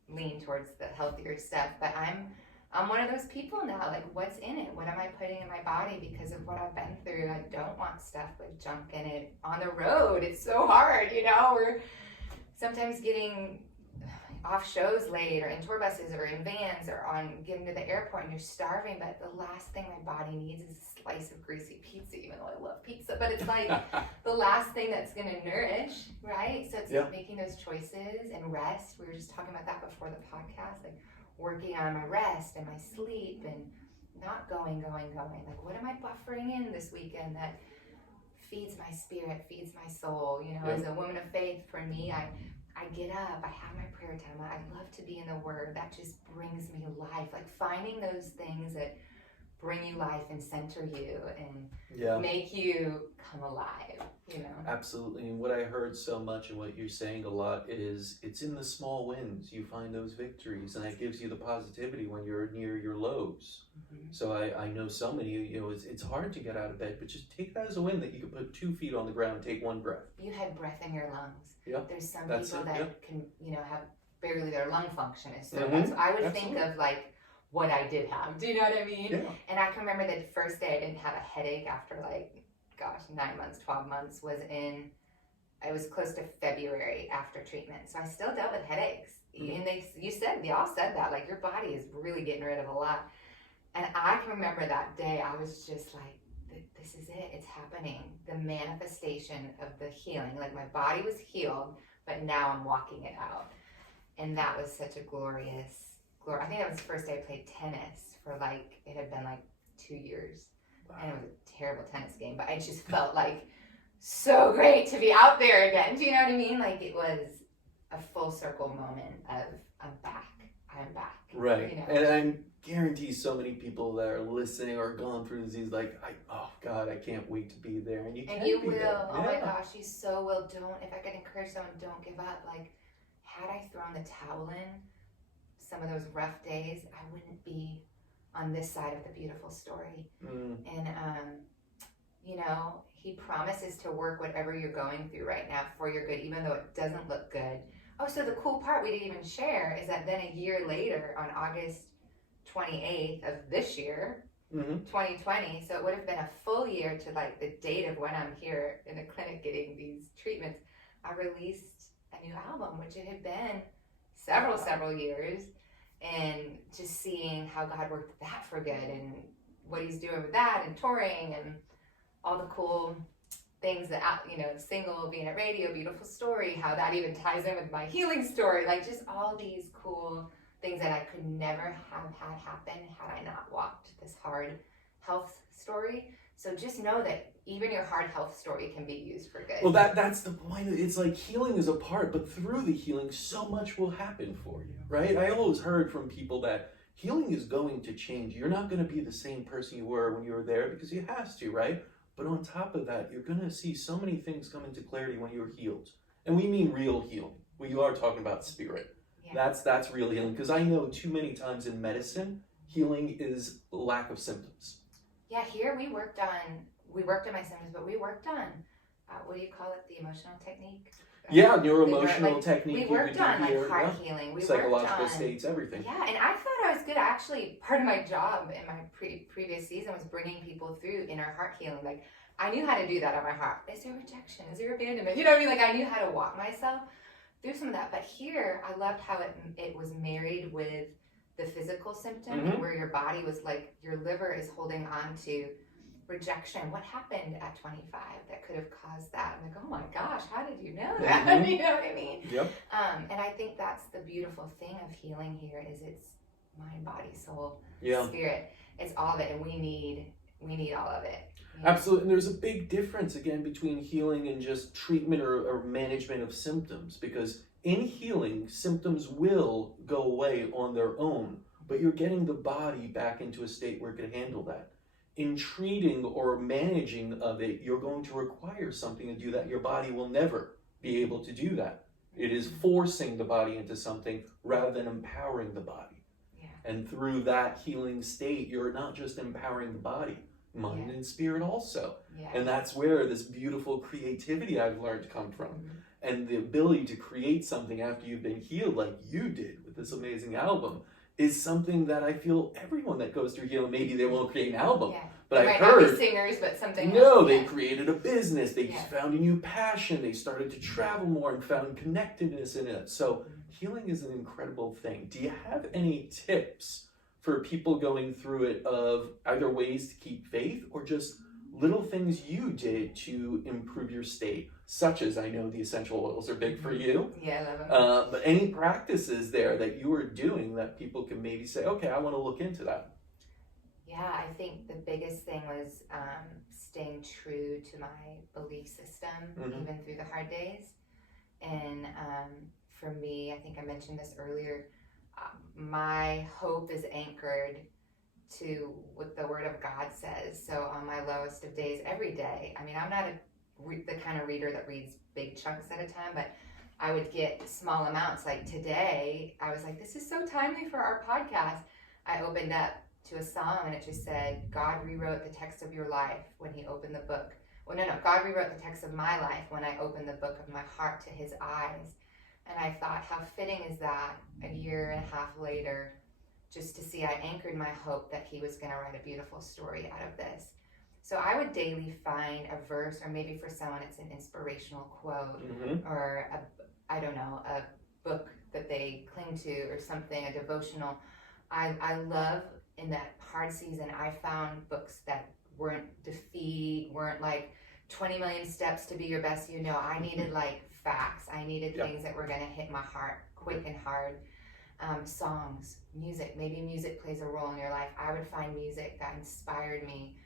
lean towards the healthier stuff, but I'm one of those people now, like, what's in it? What am I putting in my body because of what I've been through? I don't want stuff with junk in it on the road. It's so hard, you know. We're sometimes getting off shows late, or in tour buses, or in vans, or on getting to the airport, and you're starving, but the last thing my body needs is a slice of greasy pizza, even though I love pizza. But it's like the last thing that's going to nourish, right? So it's like making those choices and rest. We were just talking about that before the podcast, like working on my rest and my sleep, and not going. Like, what am I buffering in this weekend that feeds my spirit, feeds my soul? You know, as a woman of faith, for me, I get up, I have my prayer time, I love to be in the Word. That just brings me life. Like, finding those things that bring you life and center you and make you come alive, you know? Absolutely. And what I heard so much and what you're saying a lot is, it's in the small wins you find those victories, and that gives you the positivity when you're near your lows. So I know so many, you know, it's hard to get out of bed, but just take that as a win, that you can put 2 feet on the ground and take 1 breath. You had breath in your lungs. There's some That's people it, that can, you know, have barely their lung function is so bad. So I would think of like what I did have. Do you know what I mean? And I can remember the first day I didn't have a headache after, like, gosh, 9 months, 12 months I was close to February after treatment. So I still dealt with headaches. And they all said that, like, your body is really getting rid of a lot. And I can remember that day, I was just like, this is it, it's happening. The manifestation of the healing. Like, my body was healed, but now I'm walking it out. And that was such a glorious, I think that was the first day I played tennis for, like, it had been like 2 years. And it was a terrible tennis game, but I just felt like so great to be out there again. Do you know what I mean? Like, it was a full circle moment of, I'm back. Right. You know? And I guarantee so many people that are listening or going through disease, like, oh God, I can't wait to be there. And you will. There. Oh my gosh, you so will. If I could encourage someone, don't give up. Like, had I thrown the towel in some of those rough days, I wouldn't be on this side of the beautiful story. And you know, he promises to work whatever you're going through right now for your good, even though it doesn't look good. Oh, so the cool part we didn't even share is that then a year later, on August 28th of this year, 2020, so it would have been a full year to, like, the date of when I'm here in the clinic getting these treatments, I released a new album, which it had been several years, and just seeing how God worked that for good, and what he's doing with that, and touring, and all the cool things that, you know, single, being at radio, beautiful story, how that even ties in with my healing story, like, just all these cool things that I could never have had happen had I not walked this hard health story. So just know that even your hard health story can be used for good. Well, that's the point. It's like, healing is a part, but through the healing, so much will happen for you, right? I always heard from people that healing is going to change. You're not going to be the same person you were when you were there, because you has to, right? But on top of that, you're going to see so many things come into clarity when you're healed. And we mean real healing. We are talking about spirit. That's real healing. Because I know too many times in medicine, healing is lack of symptoms. Yeah, here we worked on my symptoms, but we worked on, what do you call it, the emotional technique? Neuroemotional technique. We worked on, like, heart healing. We psychological worked on states, everything. Yeah, and I thought I was good. Actually, part of my job in my previous season was bringing people through inner heart healing. Like, I knew how to do that on my heart. Is there rejection? Is there abandonment? You know what I mean? Like, I knew how to walk myself through some of that. But here, I loved how it was married with the physical symptom, where your body was like, your liver is holding on to rejection. What happened at 25 that could have caused that? I'm like, oh my gosh, how did you know that? You know what I mean? Yep. And I think that's the beautiful thing of healing here, is it's mind, body, soul, spirit. It's all of it, and we need all of it. Absolutely. And there's a big difference, again, between healing and just treatment or management of symptoms, because in healing, symptoms will go away on their own. but you're getting the body back into a state where it can handle that. In treating or managing of it, you're going to require something to do that. Your body will never be able to do that. It is forcing the body into something rather than empowering the body. Yeah. And through that healing state, you're not just empowering the body, mind and spirit also. Yeah. And that's where this beautiful creativity I've learned come from. And the ability to create something after you've been healed, like you did with this amazing album, is something that I feel everyone that goes through healing, maybe they won't create an album, but they I've might heard not be singers, but something no, else. they created a business, they found a new passion, they started to travel more and found connectedness in it. So healing is an incredible thing. Do you have any tips for people going through it of either ways to keep faith or just little things you did to improve your state, such as, I know the essential oils are big for you. Yeah, I love them. But any practices there that you were doing that people can maybe say, okay, I want to look into that? Yeah, I think the biggest thing was staying true to my belief system, even through the hard days. And for me, I think I mentioned this earlier, my hope is anchored to what the Word of God says. So on my lowest of days, every day, I mean, I'm not the kind of reader that reads big chunks at a time, but I would get small amounts. Like today, I was like, this is so timely for our podcast. I opened up to a song and it just said, God rewrote the text of your life when he opened the book. Well, no, God rewrote the text of my life when I opened the book of my heart to his eyes. And I thought, how fitting is that a year and a half later, just to see I anchored my hope that he was going to write a beautiful story out of this. So I would daily find a verse, or maybe for someone it's an inspirational quote, or a book that they cling to, or something, a devotional. I love, in that hard season, I found books that weren't like 20 million steps to be your best you know. I needed like facts. I needed things that were going to hit my heart quick and hard. Songs, music, maybe music plays a role in your life. I would find music that inspired me.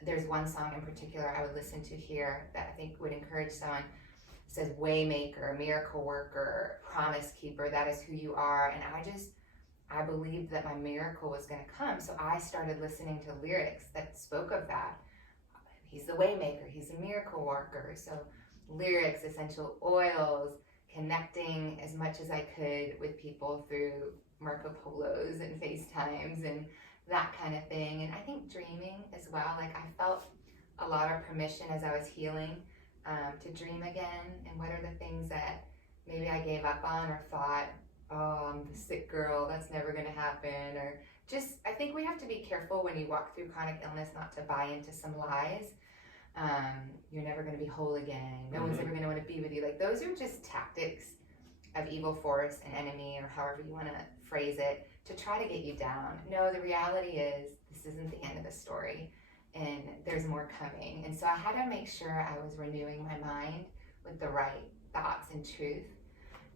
There's one song in particular I would listen to here that I think would encourage someone. It says, Waymaker, miracle worker, promise keeper, that is who you are. And I believed that my miracle was going to come. So I started listening to lyrics that spoke of that. He's the waymaker, he's a miracle worker. So lyrics, essential oils, connecting as much as I could with people through Marco Polos and FaceTimes and that kind of thing. And I think dreaming as well. Like I felt a lot of permission as I was healing to dream again. And what are the things that maybe I gave up on or thought, oh, I'm the sick girl, that's never going to happen. Or just, I think we have to be careful when you walk through chronic illness not to buy into some lies. You're never going to be whole again. No one's ever going to want to be with you. Like those are just tactics of evil force and enemy, or however you want to phrase it, to try to get you down. No, the reality is this isn't the end of the story, and there's more coming. And so I had to make sure I was renewing my mind with the right thoughts and truth.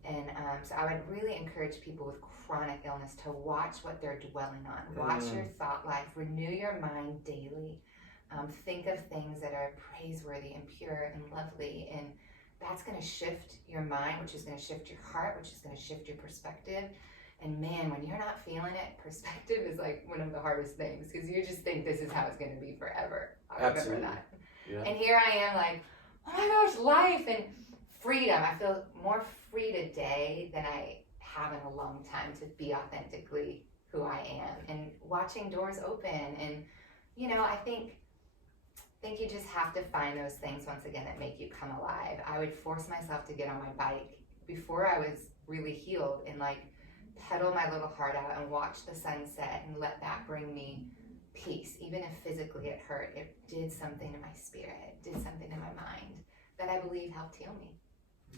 And so I would really encourage people with chronic illness to watch what they're dwelling on. Watch your thought life. Renew your mind daily. Think of things that are praiseworthy and pure and lovely. And that's going to shift your mind, which is going to shift your heart, which is going to shift your perspective. And man, when you're not feeling it, perspective is like one of the hardest things, because you just think this is how it's going to be forever. I remember that. Yeah. And here I am like, oh my gosh, life and freedom. I feel more free today than I have in a long time to be authentically who I am, and watching doors open. And, you know, I think you just have to find those things, once again, that make you come alive. I would force myself to get on my bike before I was really healed and like pedal my little heart out and watch the sunset and let that bring me peace. Even if physically it hurt, it did something to my spirit, it did something to my mind that I believe helped heal me.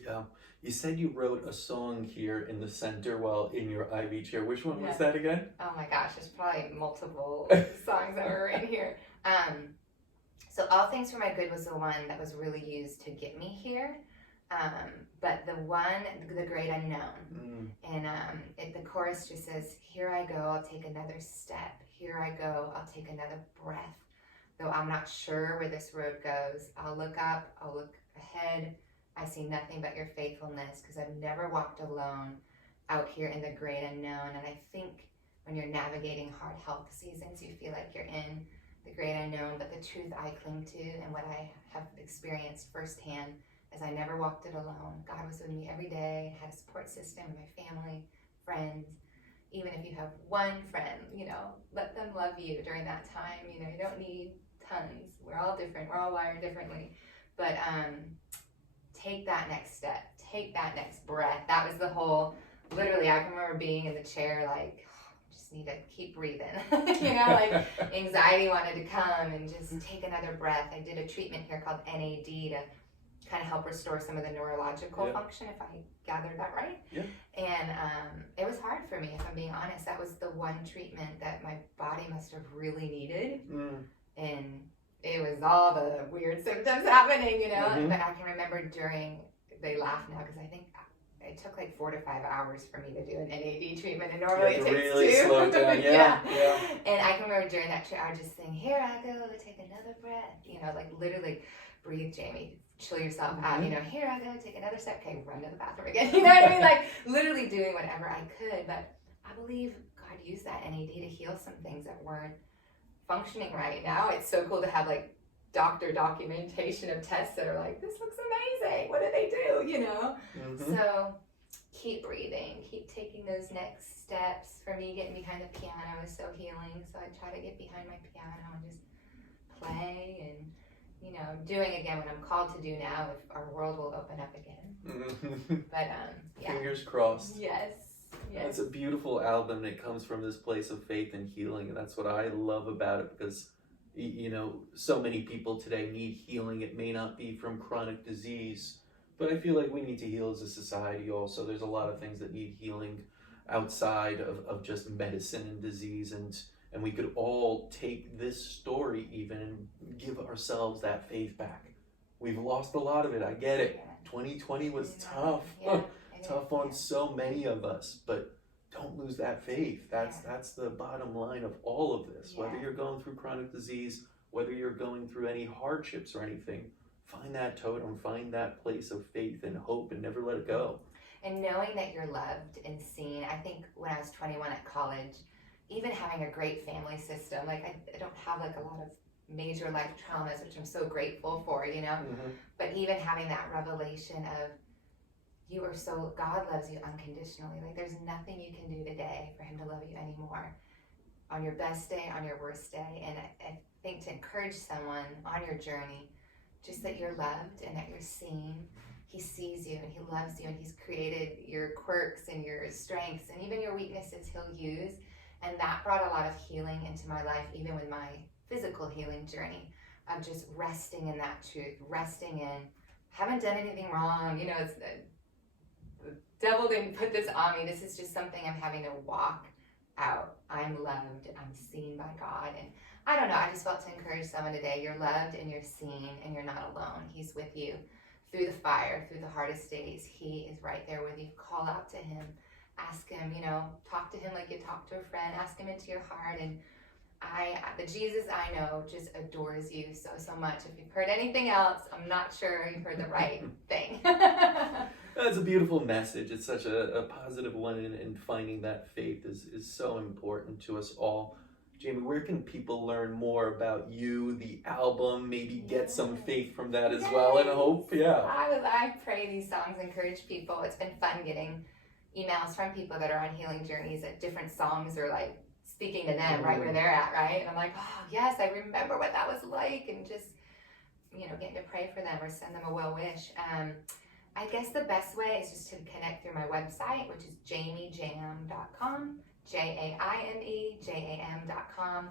Yeah. You said you wrote a song here in the center while in your IV chair. Which one was that again? Oh my gosh, there's probably multiple songs that were written here. So All Things for My Good was the one that was really used to get me here. But the Great Unknown. And the chorus just says, here I go, I'll take another step. Here I go, I'll take another breath. Though I'm not sure where this road goes, I'll look up, I'll look ahead. I see nothing but your faithfulness, because I've never walked alone out here in the great unknown. And I think when you're navigating hard health seasons, you feel like you're in the great unknown. But the truth I cling to and what I have experienced firsthand is I never walked it alone. God was with me every day. I had a support system with my family, friends. Even if you have one friend, you know, let them love you during that time. You know, you don't need tons. We're all different. We're all wired differently. But take that next step. Take that next breath. That was the whole, literally, I can remember being in the chair like, just need to keep breathing. You know, like anxiety wanted to come and just take another breath. I did a treatment here called NAD to kind of help restore some of the neurological function, if I gathered that right. Yeah. And it was hard for me, if I'm being honest. That was the one treatment that my body must have really needed. And it was all the weird symptoms happening, you know. But I can remember they laugh now because I think it took like 4 to 5 hours for me to do an NAD treatment, and normally it takes really 2. Slow down. Yeah. And I can remember during that treatment, I would just sing, "Here I go, take another breath." You know, like literally, breathe, Jamie, chill yourself out. You know, here I go, take another step. Okay, run to the bathroom again. You know what I mean? Like literally doing whatever I could. But I believe God used that NAD to heal some things that weren't functioning right. Now it's so cool to have like doctor documentation of tests that are like, this looks amazing. What did they do? You know? So keep breathing, keep taking those next steps. For me, getting behind the piano is so healing. So I try to get behind my piano and just play and, you know, doing again what I'm called to do now if our world will open up again. But yeah. Fingers crossed. Yes. It's a beautiful album, and it comes from this place of faith and healing, and that's what I love about it, because you know, so many people today need healing. It may not be from chronic disease, but I feel like we need to heal as a society also. There's a lot of things that need healing outside of just medicine and disease, and we could all take this story even and give ourselves that faith back. We've lost a lot of it, I get it. 2020 was tough. Tough on so many of us, but don't lose that faith. That's the bottom line of all of this. Whether you're going through chronic disease, whether you're going through any hardships or anything, find that totem, find that place of faith and hope, and never let it go. And knowing that you're loved and seen. I think when I was 21 at college, even having a great family system, like I don't have like a lot of major life traumas, which I'm so grateful for, you know, but even having that revelation of, God loves you unconditionally. Like there's nothing you can do today for him to love you anymore. On your best day, on your worst day. And I think to encourage someone on your journey, just that you're loved and that you're seen. He sees you and he loves you, and he's created your quirks and your strengths and even your weaknesses he'll use. And that brought a lot of healing into my life, even with my physical healing journey, of just resting in that truth, resting in, haven't done anything wrong. You know, it's the devil didn't put this on me. This is just something I'm having to walk out. I'm loved. I'm seen by God. And I don't know. I just felt to encourage someone today. You're loved and you're seen and you're not alone. He's with you through the fire, through the hardest days. He is right there with you. Call out to him. Ask him, you know, talk to him like you talk to a friend. Ask him into your heart. And the Jesus I know just adores you so, so much. If you've heard anything else, I'm not sure you've heard the right thing. That's a beautiful message. It's such a positive one, and finding that faith is so important to us all. Jaime, where can people learn more about you, the album, maybe get some faith from that as well, and hope? I pray these songs encourage people. It's been fun getting emails from people that are on healing journeys, that different songs are like speaking to them right where they're at, right? And I'm like, oh yes, I remember what that was like, and just, you know, getting to pray for them or send them a well wish. I guess the best way is just to connect through my website, which is jaimejam.com, JAIMEJAM.com.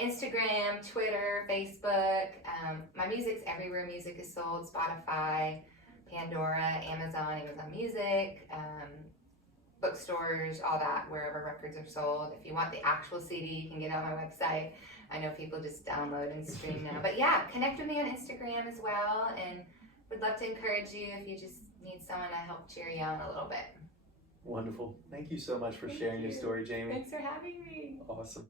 Instagram, Twitter, Facebook. My music's everywhere music is sold: Spotify, Pandora, Amazon Music, bookstores, all that, wherever records are sold. If you want the actual CD, you can get it on my website. I know people just download and stream now. But yeah, connect with me on Instagram as well, and would love to encourage you if you just need someone to help cheer you on a little bit. Wonderful. Thank you so much for sharing your story, Jaime. Thanks for having me. Awesome.